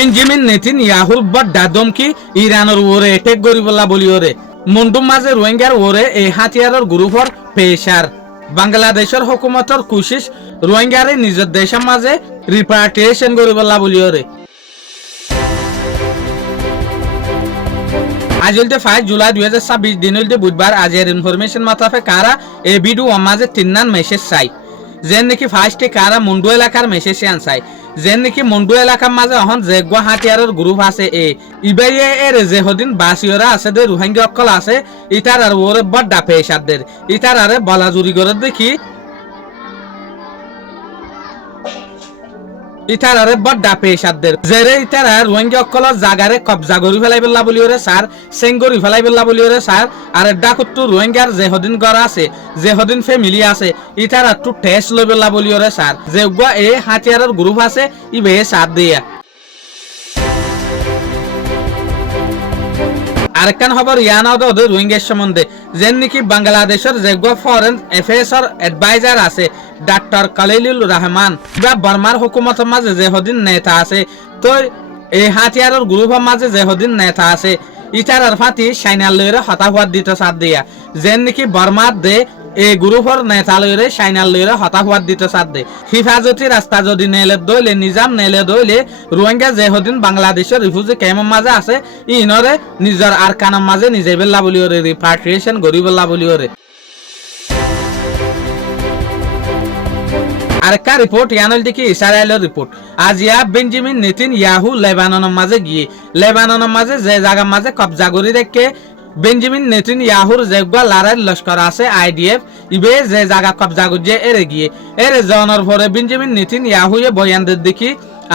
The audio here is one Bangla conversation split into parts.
বেঞ্জামিন নেতানিয়াহুর বড় ধমকি ইরানের ওরে এটেক করিবলা বলি ওরে মন্ডুম মাঝে রোহিঙ্গার ওরে এই হাতিয়ারের গ্রুপর পেশার বাংলাদেশের হুকুমতর কোশিশ রোহিঙ্গারে নিজের দেশের মাঝে রিপার্টিশন করিবলা বলি ওরে আজ হইতে 5 জুলাই 2026 দিন হইতে বুধবার আজের ইনফরমেশন মাতাফে কারা এই ভিডিও মাঝে তিননান মেসেজ চাই যেন নাকি ফার্স্টে কারা মুন্ডু এলাকার মেসেজ আনসাই যেন নাকি মুন্ডু এলাকার মাঝে এখন যে হাতিয়ারের গ্রুপ আছে ইবাইয়ে এর যে হদিন বাসিওরা আছে দে রোহিঙ্গা অকল আছে ইতার আর ওরে বড় পেশাদের ইতার আরে বলাজুরি করে দেখি ইতারারে বড় পেশাদের জেরে ইতারা রোহিঙ্গা অকলের জাগারে কবজা করি ফেলাই বেলা বলি ওরে স্যার সেঙ্গরি ফেলাই বেলা বলি ওরে স্যার আর ডাকুত্তু রোহিঙ্গার যে হদিন ঘর আছে যে হদিন ফ্যামিলি আছে ইতারা টু টেস্ট লই বেলা বলি ওরে স্যার যে গুয়া এ হাতিয়ারের গ্রুপ আছে ইবে সাথ দিয়া আরেকখান খবর ইয়ানাদ ওদের রোহিঙ্গার সম্বন্ধে যেন নাকি বাংলাদেশের যে ফরেন অ্যাফেয়ার্সর অ্যাডভাইজার আছে ডাক্তার কালিলুর রহমান বা বর্মার হুকুমতের মাঝে যে হদিন নেতা আছে তো এই হাতিয়ারের গ্রুপের মাঝে যে হদিন নেতা আছে ইটার ফাতি সাইনাল লইরে হতাহত দিতে সাথ দিয়া যেন নাকি বর্মার দে এই গ্রুপের নেতা লইরে সাইনাল লইরে হতাহত দিতে সাথ দে হিফাজতি রাস্তা যদি নেলে দইলে নিজাম নেলে দইলে রোহিঙ্গা যে হদিন বাংলাদেশের রিফিউজি ক্যাম্পের মাঝে আছে ইনরে নিজের আর কানার মাঝে নিজে বেলা বলি ওরে রিপার্টিশন গরি বেলা বলি ওরে আরেকটা রিপোর্ট ইয়ানল দেখি ইসরায়েলের রিপোর্ট আজিয়া বেঞ্জামিন নেতানিয়াহু লেবাননের মাঝে গিয়ে লেবাননের মাঝে যে জায়গার মাঝে কবজা করে রেখে বেঞ্জামিন নেতানিয়াহুর যে লারের লস্কর আছে আইডিএফ ইবে যে জায়গা কবজা করছে এরে গিয়ে এর জনের পরে বেঞ্জামিন নেতানিয়াহু বয়ানদের দেখি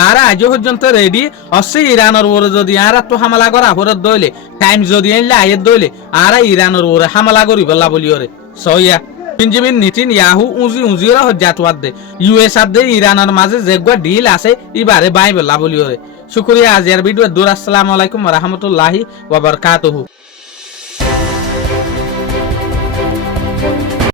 আর আজ পর্যন্ত রেডি অসি ইরানের ওরে যদি আর তো হামলা করা হরত দইলে টাইম যদি আনলে আয়ের দইলে আর ইরানের ওরে হামলা করি বলা বলি ওরে সইয়া বেঞ্জামিন নেতানিয়াহু উঁজিরা হজ্জাতওয়াদ দে ইউএস দে ইরানের মাঝে যে ডিল আছে ইবারে বাই বলা বলি ওরে শুকরিয়া আজিয়ার ভিডিও দূর আসসালামু আলাইকুম ওয়া রাহমাতুল্লাহি ওয়া বারাকাতুহু।